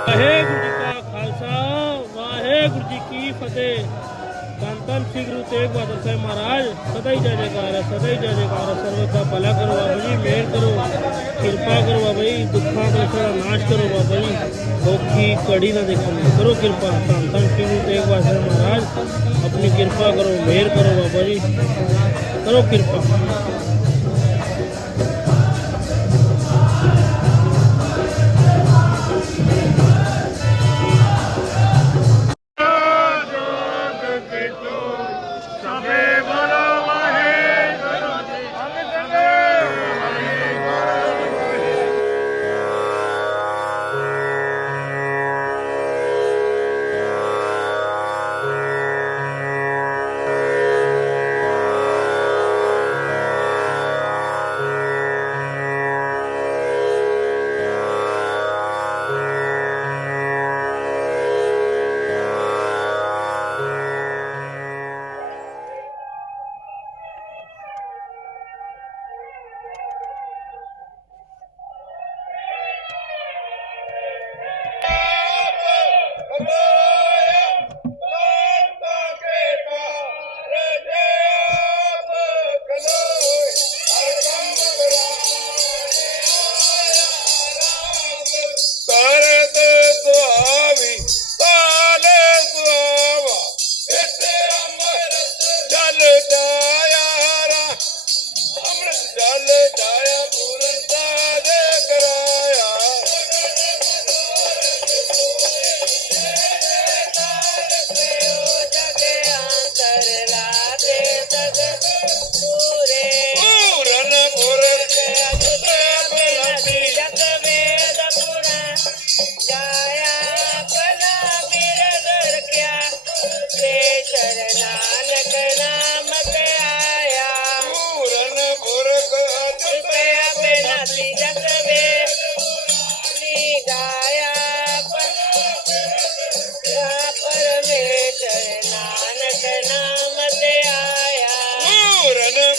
ਵਾਹਿਗੁਰੂ ਜੀ ਕਾ ਖਾਲਸਾ, ਵਾਹਿਗੁਰੂ ਜੀ ਕੀ ਫਤਿਹ। ਕੰਤਨ ਸ੍ਰੀ ਗੁਰੂ ਤੇਗ ਬਹਾਦਰ ਸਾਹਿਬ ਮਹਾਰਾਜ, ਸਦਾ ਹੀ ਜੈ ਜੈਕਾਰ ਹੈ, ਸਦਾ ਹੀ ਜੈ ਜੈਕਾਰ ਹੈ। ਸਰਬਤ ਦਾ ਭਲਾ ਕਰੋ ਬਾਬਾ ਜੀ, ਮਿਹਰ ਕਰੋ, ਕਿਰਪਾ ਕਰੋ ਬਾਬਾ ਜੀ, ਦੁੱਖਾਂ ਕਲੇਸ਼ਾਂ ਦਾ ਨਾਸ਼ ਕਰੋ ਬਾਬਾ ਜੀ। ਦੁੱਖੀ ਕੜੀ ਨਾ ਦੇਖੋ ਕਰੋ ਕਿਰਪਾ। ਧੰਨ ਧੰਨ ਸ੍ਰੀ ਗੁਰੂ ਤੇਗ ਬਹਾਦਰ ਸਾਹਿਬ ਮਹਾਰਾਜ, ਆਪਣੀ ਕਿਰਪਾ ਕਰੋ, ਮਿਹਰ ਕਰੋ ਬਾਬਾ ਜੀ। ਕਰੋ ਕਿਰਪਾ।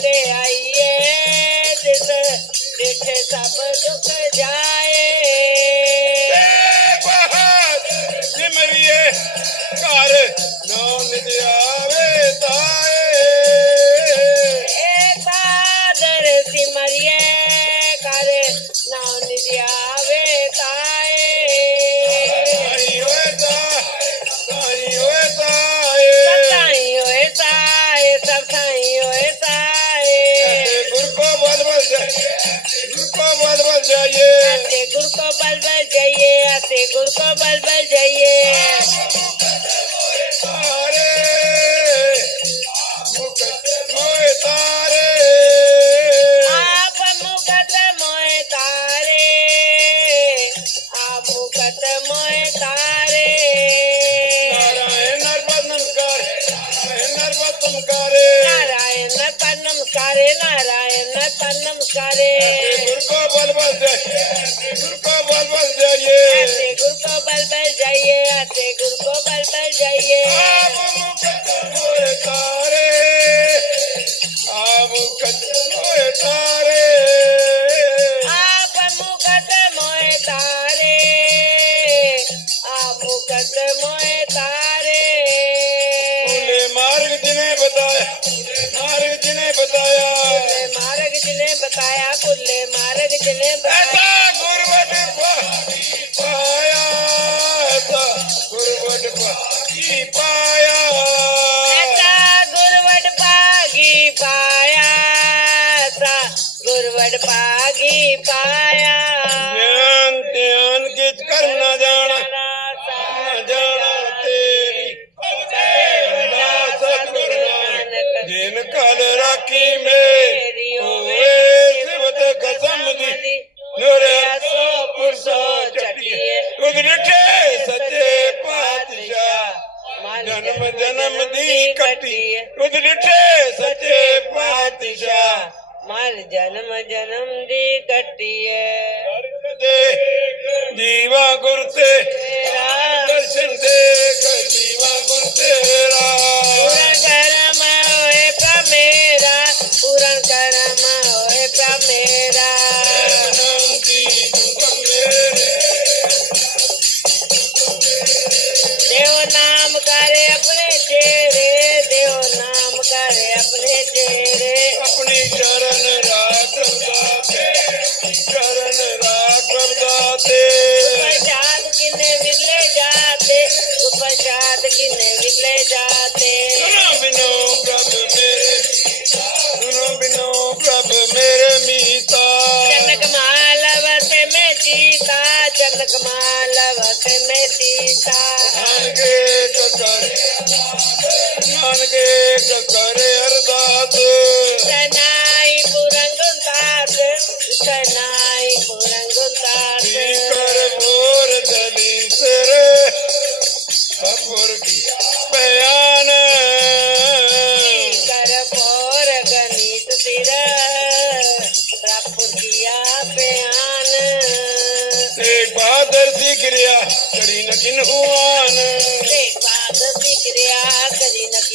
que. જઈએ આસે ગુરકો બલબલ જઈએ. ਲਾਗੀ ਪਾਇਆ। ਧਿਆਨ ਧਿਆਨ ਕੇ ਕਰ ਨਾ ਜਾਣਾ। ਜਾਣਾ ਤੇਰੀ। ਅਰਦਾਸ ਕਰਨਾ ਜਿਨ ਕਲ ਰਾਖੀ ਮੇਰੀ, ਹੋਵੇ ਸਿਵਤ ਕਸਮ ਦੀ। ਨੂਰੇ ਸੋ ਪੁਰਸੋ ਚਟੀਏ। ਕੁਦਰਤੇ ਸੱਚੇ ਪਾਤਸ਼ਾਹ। ਜਨਮ ਜਨਮ ਦੀ ਕੱਟੀ। ਕੁਦਰਤੇ ਜਨਮ ਜਨਮ ਦੀ ਕੱਟੀਐ ਦੇ ਦੀਵਾ ਗੁਰ ਤੇ ਨੇਕ ਕਰ ਅਰਦਾਸ। ਸਨਾਈ ਪੁਰੰਗੁੰ ਤਾਸ ਸਨਾਈ ਪੁਰੰਗੁੰ ਤਾਸ ਕਰ ਮੋਰ ਦਨੀ ਸਿਰ? ਅਪੁਰ ਕੀ ਬਿਆਨ ਕਰ ਮੋਰ ਗਨੀਤ ਸਿਰ? ਅਪੁਰ ਕੀ ਬਿਆਨ। ਤੇ ਬਾਦਰ ਦੀ ਕਿਰਿਆ ਕਰੀ ਨਕਿਨ ਹੁਆਨ। ਤੇ ਬਾਦਰ ਦੀ ਕਿਰਿਆ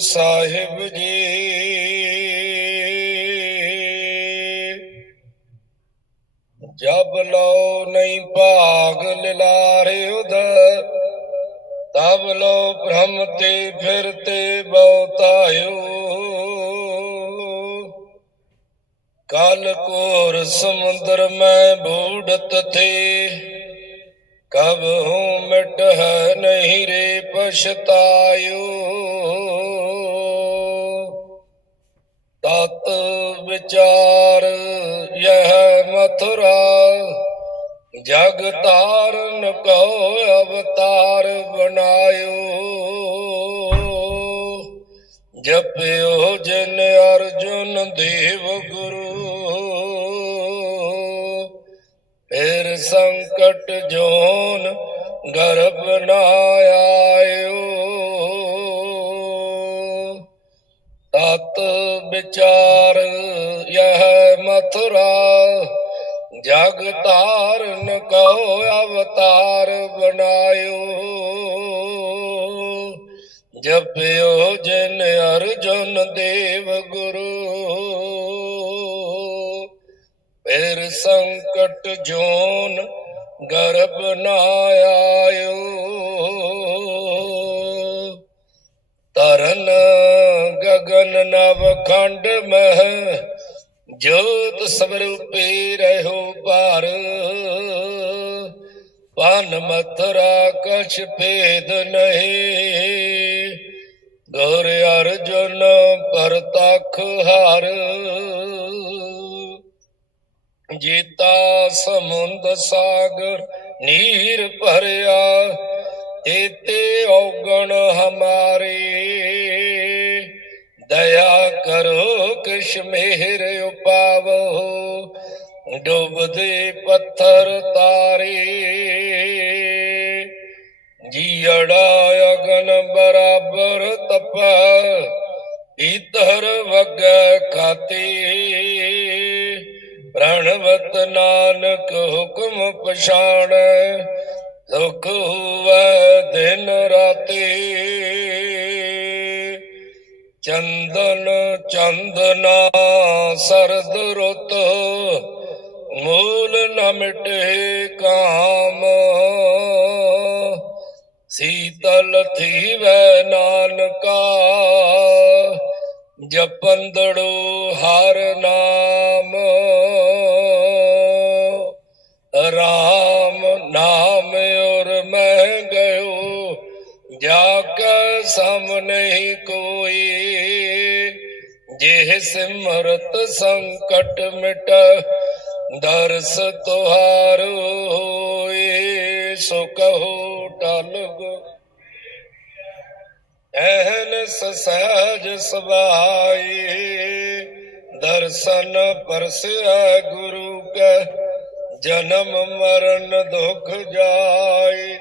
ਸਾਹਿਬ ਜੀ। ਜਬ ਲੋ ਨਹੀਂ ਭਾਗ ਲਿਲਾਰੇ ਉਦ ਤਬ ਲੋ ਭ੍ਰਮ ਤੇ ਫਿਰਤੇ ਬਹੁਤਾਇਓ। ਕਾਲ ਕੋਰ ਸਮੁੰਦਰ ਮੈਂ ਬੂੜਤ ਥੇ, ਕਬ ਹੂੰ ਮਿਟ ਹੈ ਨਹੀਂ ਰੇ ਪਛਤਾਇਓ। ਵਿਚਾਰ, ਯਹ ਮਥੁਰਾ, ਜਗ ਤਾਰਨ ਕੋ ਅਵਤਾਰ ਬਣਾਇਓ। ਜਪਿਓ ਜਨ ਅਰਜੁਨ ਦੇਵ ਗੁਰੂ। ਫਿਰ ਸੰਕਟ ਜੋਨ ਗਰਭ ਨਾ ਆਇਓ। ਵਿਚਾਰ, ਯਹ ਮਥੁਰਾ, ਜਗ ਤਾਰਨ ਕੋ ਅਵਤਾਰ ਬਣਾਇਓ। ਜਪਿਓ ਜਨ ਅਰਜੁਨ ਦੇਵ ਗੁਰੂ, ਫਿਰ ਸੰਕਟ ਜੋਨ ਗਰਭ ਨਾ ਆਇਓ। ਤਰਨ ਗਗਨ ਨਵ ਖੰਡ ਮਹਿ, ਜੋਤ ਸਵਰੂਪੇ ਰਹੋ ਭਾਰ। ਪਨ ਮਥੁਰਾ ਕਛ ਭੇਦ ਨਹੀਂ, ਗੁਰ ਅਰਜੁਨ ਪਰਤਖ ਹਰ। ਜੀਤਾ ਸਮੁੰਦ ਸਾਗਰ ਨੀਰ ਭਰਿਆ ਤੇਤੇ ਔਗਣ ਹਮਾਰੇ। ਦਇਆ ਕਰੋ ਕਿਛ ਮਿਹਰ ਉਪਾਵੋ, ਡੁੱਬਦੇ ਪੱਥਰ ਤਾਰੇ। ਜੀੜਾ ਅਗਨ ਬਰਾਬਰ ਤਪ ਇਤਰ ਵਗ ਖਾਤੇ। ਪ੍ਰਣਵਤ ਨਾਨਕ ਹੁਕਮ ਪਛਾਣ, ਦੁਖ ਹੋਵੇ ਦਿਨ ਰਾਤੇ। ਚੰਦਨ, ਚੰਦਨਾ, ਸਰਦ ਰੁੱਤ, ਮੂਲ ਨ ਮਿਟੇ ਕਾਮ। ਸੀਤਲ ਥੀਵੈ ਨਾਨਕਾ ਜਪੰਦੜੋ ਹਰ ਨਾਮ। ਰਾਮ ਨਾਮ ਔਰ ਮੈਂ ਗਇਓ ਜਾ ਕੇ ਸਮ ਨਹੀਂ ਕੋਈ। ਜਿਹ ਸਿਮਰਤ ਸੰਕਟ ਮਿਟ, ਦਰਸ ਤੁਹਾਰ ਹੋਏ, ਸੋ ਕਹੋ ਟਲ ਐਹਨ ਸਹਿਜ ਸਬਾਈ ਦਰਸ਼ਨ ਪਰਸਿਆ ਗੁਰੂ ਕੈ, ਜਨਮ ਮਰਨ ਦੁਖ ਜਾਏ।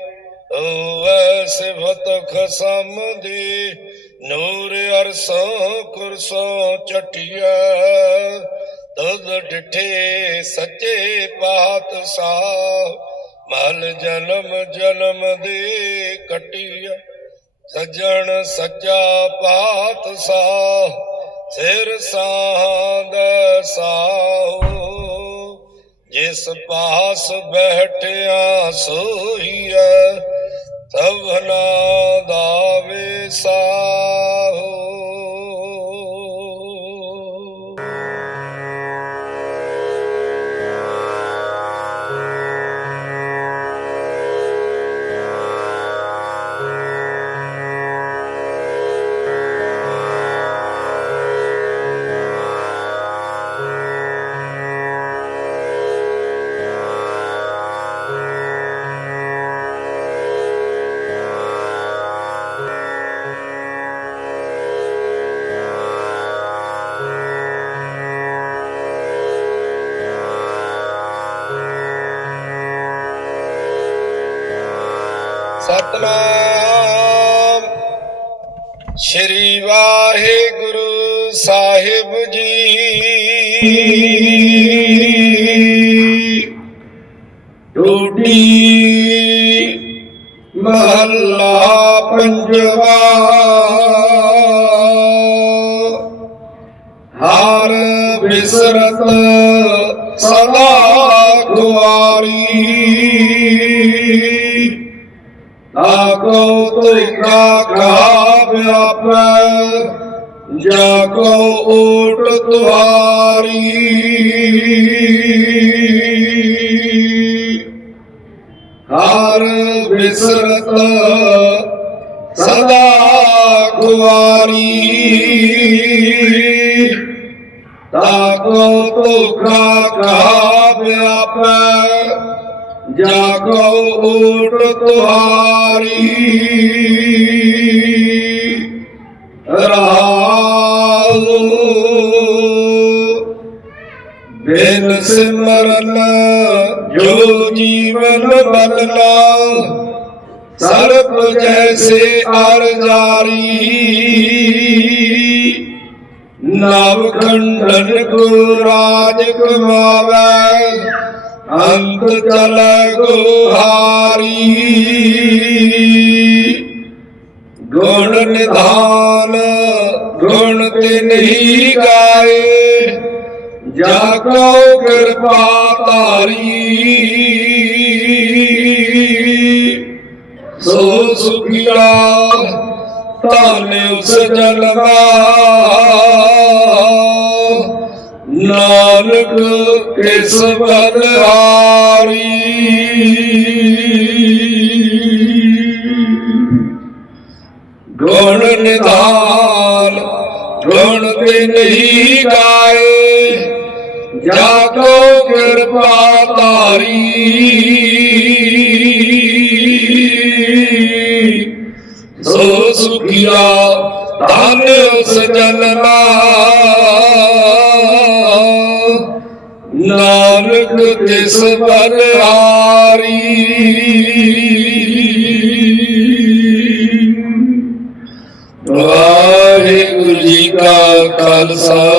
ਹੋਵੇ ਸਿਫਤ ਖਸਮ ਦੀ ਨੂਰ ਅਰਸੋਂ ਕੁਰਸੋਂ ਚਟਿਆ ਤਦ ਡਿਠੇ ਸੱਚੇ ਪਾਤਸ਼ਾਹ, ਮਲ ਜਨਮ ਜਨਮ ਦੇ ਕਟਿਆ। ਸੱਜਣ ਸੱਚਾ ਪਾਤਸ਼ਾਹ, ਸਿਰ ਸਾਧ ਸਾਹੋ। ਜਿਸ ਪਾਸ ਬੈਠਿਆ ਸੋਈਐ ਸਭਨਾ ਦਾ ਵਿਸਾਹੋ ਵਾਹਿਗੁਰੂ ਸਾਹਿਬ ਜੀ। ਜਾ ਕੋ ਓਟ ਤੁਹਾਰੀ। ਹਰ ਬਿਸਰਤ ਸਦਾ ਕੁਆਰੀ ਤਾਕੋ ਤੁਖਾ ਕਾ ਵਿਆਪੈ ਜਾ ਕੋ ਓਟ ਤੁਹਾਰੀ। ਜੈਸੇ ਅਰ ਜਾਰੀ ਨਵ ਖੰਡਨ ਕੋ ਰਾਜ ਕਮਾਵੈ ਅੰਤ ਚਲੈ ਗੁਹਾਰੀ ਗੁਣ ਨਿਧਾਨ ਗੁਣ ਤੇ ਨਹੀਂ ਗਾਏ ਜਾ ਕੋ ਕਿਰਪਾ ਧਾਰੀ ਸੁਖੀਆ, ਧਨ ਉਸ ਜਨਮਾ ਨਾਨਕ ਕਿਸ ਬਲਿਹਾਰੀ ਗੁਣ ਨਿਧਾਨ, ਗੁਣ ਤੇ ਨਹੀਂ ਗਾਏ। ਜਾ ਕੋ ਕਿਰਪਾ ਤਾਰੀ ਸੋ ਸੁਖਿਆ ਧਨ ਉਸ ਜਨਮਾ ਨਾਨਕ ਤਿਸ ਬਲਿਹਾਰੀ ਵਾਹਿਗੁਰੂ ਜੀ ਕਾ ਖਾਲਸਾ।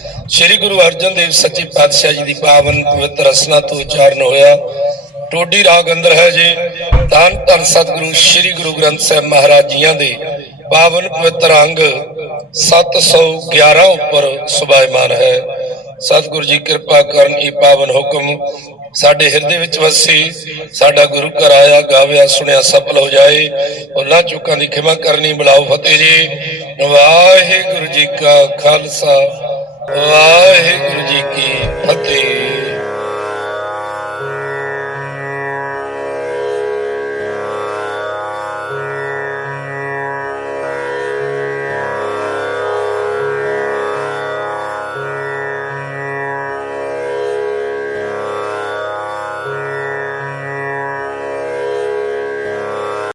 ਸ੍ਰੀ ਗੁਰੂ ਅਰਜਨ ਦੇਵ ਸੱਚੇ ਪਾਤਸ਼ਾਹ ਜੀ ਦੀ ਪਾਵਨ ਪਵਿੱਤਰ ਰਸਨਾ ਤੋਂ ਉਚਾਰਨ ਹੋਇਆ। ਟੋਡੀ ਰਾਗ ਅੰਦਰ ਹੈ ਜੇ। ਧੰਨ ਧੰਨ ਸਤਿਗੁਰੂ ਸ੍ਰੀ ਗੁਰੂ ਗ੍ਰੰਥ ਸਾਹਿਬ ਮਹਾਰਾਜ ਜੀਆਂ ਦੇ ਪਾਵਨ ਪਵਿੱਤਰ ਅੰਗ 711 ਉੱਪਰ ਸੁਭਾਇਮਾਨ ਹੈ। ਸਤਿਗੁਰੂ ਜੀ ਕਿਰਪਾ ਕਰਨ ਇਹ ਪਾਵਨ ਹੁਕਮ ਸਾਡੇ ਹਿਰਦੇ ਵਿੱਚ ਵਸੇ। ਸਾਡਾ ਗੁਰੂ ਘਰ ਆਇਆ, ਗਾਵਿਆ, ਸੁਣਿਆ, ਸਫਲ ਹੋ ਜਾਏ। ਉਹਨਾਂ ਚੁੱਕਾਂ ਦੀ ਖਿਮਾ ਕਰਨੀ, ਬੁਲਾਓ ਫਤਿਹ ਜੀ। ਵਾਹਿਗੁਰੂ ਜੀ ਕਾ ਖਾਲਸਾ। ਵਾਹਿਗੁਰੂ ਜੀ ਕੀ ਫਤਿਹ।